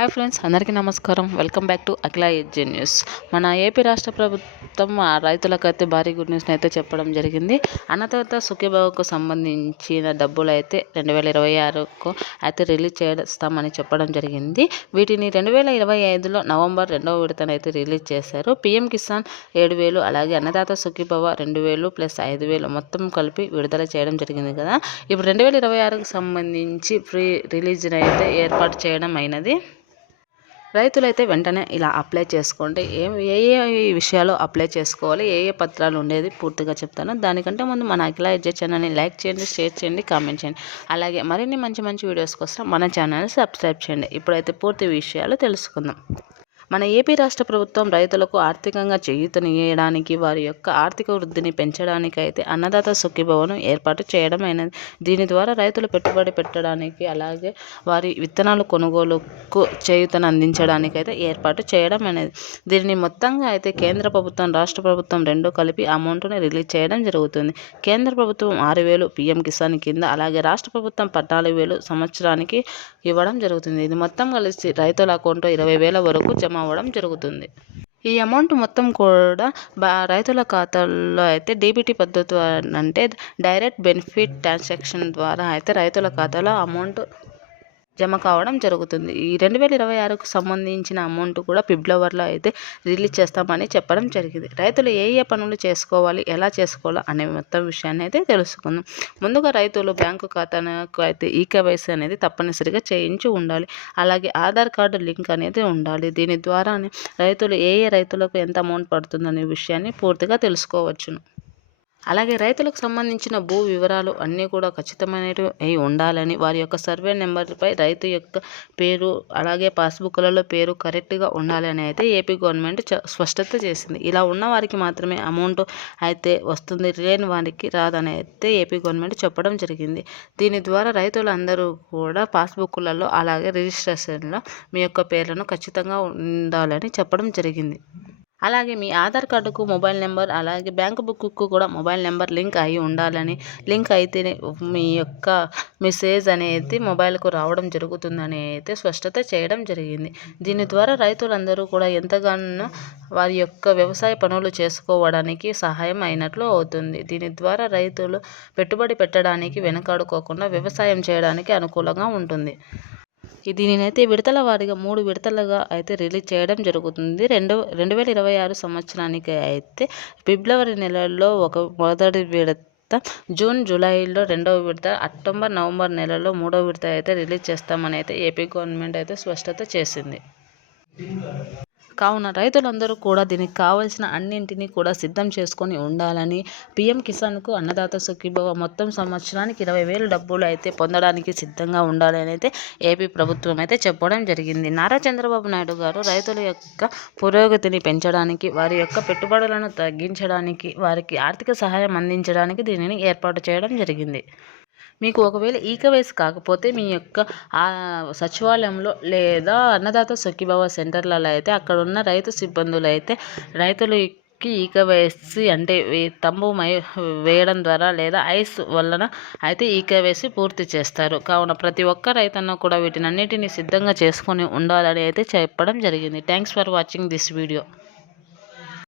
Hi friends, అందరికీ నమస్కారం. Welcome back to Akhila edge news. మన ఏపీ రాష్ట్ర ప్రభుత్వం రైతులకైతే భారీ గుడ్ న్యూస్ని అయితే చెప్పడం జరిగింది. అన్నదాత సుఖీభావకు సంబంధించిన డబ్బులు అయితే 2026కు అయితే రిలీజ్ చేస్తామని చెప్పడం జరిగింది. వీటిని 2025లో నవంబర్ 2వ విడతను అయితే రిలీజ్ చేశారు. పీఎం కిసాన్ 7,000, అలాగే అన్నదాత సుఖీభావ 2,000 ప్లస్ 5,000 మొత్తం కలిపి విడుదల చేయడం జరిగింది కదా. ఇప్పుడు 2026కు సంబంధించి ప్రీ రిలీజ్ అయితే ఏర్పాటు చేయడం అయినది. రైతులైతే వెంటనే ఇలా అప్లై చేసుకోండి. ఏ విషయాలు అప్లై చేసుకోవాలి, ఏ పత్రాలు ఉండేది పూర్తిగా చెప్తాను. దానికంటే ముందు మన అఖిల ఎడ్జే ఛానల్ని లైక్ చేయండి, షేర్ చేయండి, కామెంట్ చేయండి. అలాగే మరిన్ని మంచి వీడియోస్ కోసం మన ఛానల్ని సబ్స్క్రైబ్ చేయండి. ఇప్పుడైతే పూర్తి విషయాలు తెలుసుకుందాం. మన ఏపీ రాష్ట్ర ప్రభుత్వం రైతులకు ఆర్థికంగా చేయూతనియడానికి, వారి యొక్క ఆర్థిక వృద్ధిని పెంచడానికి అయితే అన్నదాత సుఖీభవను ఏర్పాటు చేయడం అయినది. దీని ద్వారా రైతులు పెట్టుబడి పెట్టడానికి, అలాగే వారి విత్తనాలు కొనుగోలుకు చేయూతను అందించడానికి అయితే ఏర్పాటు చేయడం అనేది. దీనిని మొత్తంగా అయితే కేంద్ర ప్రభుత్వం, రాష్ట్ర ప్రభుత్వం రెండు కలిపి అమౌంట్ని రిలీజ్ చేయడం జరుగుతుంది. కేంద్ర ప్రభుత్వం 6,000 పీఎం కిసాన్ కింద, అలాగే రాష్ట్ర ప్రభుత్వం 14,000 సంవత్సరానికి ఇవ్వడం జరుగుతుంది. ఇది మొత్తం కలిసి రైతుల అకౌంట్లో 20,000 వరకు జమ అవ్వడం జరుగుతుంది. ఈ అమౌంట్ మొత్తం కూడా రైతుల ఖాతాల్లో అయితే డీబీటీ పద్ధతి అంటే డైరెక్ట్ బెనిఫిట్ ట్రాన్సాక్షన్ ద్వారా అయితే రైతుల ఖాతాలో అమౌంట్ జమ కావడం జరుగుతుంది. ఈ 2026కు సంబంధించిన అమౌంట్ కూడా ఫిబ్రవరిలో అయితే రిలీజ్ చేస్తామని చెప్పడం జరిగింది. రైతులు ఏ పనులు చేసుకోవాలి, ఎలా చేసుకోవాలో అనే మొత్తం విషయాన్ని అయితే తెలుసుకుందాం. ముందుగా రైతులు బ్యాంకు ఖాతాకు అయితే ఈకేవైసీ అనేది తప్పనిసరిగా చేయించి ఉండాలి. అలాగే ఆధార్ కార్డు లింక్ అనేది ఉండాలి. దీని ద్వారానే రైతులు రైతులకు ఎంత అమౌంట్ పడుతుందనే విషయాన్ని పూర్తిగా తెలుసుకోవచ్చును. అలాగే రైతులకు సంబంధించిన భూ వివరాలు అన్నీ కూడా ఖచ్చితమైనవి అయి ఉండాలని, వారి యొక్క సర్వే నెంబర్పై రైతు యొక్క పేరు, అలాగే పాస్బుక్లలో పేరు కరెక్ట్గా ఉండాలని అయితే ఏపీ గవర్నమెంట్ స్పష్టత చేసింది. ఇలా ఉన్న వారికి మాత్రమే అమౌంట్ అయితే వస్తుంది, లేని వారికి రాదని అయితే ఏపీ గవర్నమెంట్ చెప్పడం జరిగింది. దీని ద్వారా రైతులందరూ కూడా పాస్బుక్లలో, అలాగే రిజిస్ట్రేషన్లో మీ యొక్క పేర్లను ఖచ్చితంగా ఉండాలని చెప్పడం జరిగింది. అలాగే మీ ఆధార్ కార్డుకు మొబైల్ నెంబర్, అలాగే బ్యాంక్ బుక్కు కూడా మొబైల్ నెంబర్ లింక్ అయి ఉండాలని, లింక్ అయితేనే మీ యొక్క మెసేజ్ అనేది మొబైల్కు రావడం జరుగుతుందని అయితే స్పష్టత చేయడం జరిగింది. దీని ద్వారా రైతులందరూ కూడా ఎంతగానో వారి యొక్క వ్యవసాయ పనులు చేసుకోవడానికి సహాయం అయినట్లు అవుతుంది. దీని ద్వారా రైతులు పెట్టుబడి పెట్టడానికి వెనకాడుకోకుండా వ్యవసాయం చేయడానికి అనుకూలంగా ఉంటుంది. దీనినైతే విడతల వారీగా 3 విడతలుగా అయితే రిలీజ్ చేయడం జరుగుతుంది. 2026 సంవత్సరానికి అయితే ఫిబ్రవరి నెలలో మొదటి విడత, జూన్ జూలైలో 2వ విడత, అక్టోబర్ నవంబర్ నెలలో 3వ విడత అయితే రిలీజ్ చేస్తామని అయితే ఏపీ గవర్నమెంట్ అయితే స్పష్టత చేసింది. కావున రైతులందరూ కూడా దీనికి కావాల్సిన అన్నింటినీ కూడా సిద్ధం చేసుకొని ఉండాలని, పీఎం కిసాన్కు, అన్నదాత సుఖీభవ మొత్తం సంవత్సరానికి 20,000 డబ్బులు అయితే పొందడానికి సిద్ధంగా ఉండాలని అయితే ఏపీ ప్రభుత్వం అయితే చెప్పడం జరిగింది. నారా చంద్రబాబు నాయుడు గారు రైతుల యొక్క పురోగతిని పెంచడానికి, వారి యొక్క పెట్టుబడులను తగ్గించడానికి, వారికి ఆర్థిక సహాయం అందించడానికి దీనిని ఏర్పాటు చేయడం జరిగింది. మీకు ఒకవేళ ఈకేవైసీ కాకపోతే మీ యొక్క సచివాలయంలో లేదా అన్నదాత సుఖీభవ సెంటర్లలో అయితే అక్కడ ఉన్న రైతు సిబ్బందులు అయితే రైతులకి ఈకేవైసీ అంటే తంబు వేయడం ద్వారా లేదా ఐస్ వలన అయితే ఈకేవైసీ పూర్తి చేస్తారు. కావున ప్రతి ఒక్క రైతన్న కూడా వీటినన్నిటిని సిద్ధంగా చేసుకొని ఉండాలని అయితే చెప్పడం జరిగింది. Thanks for watching this video.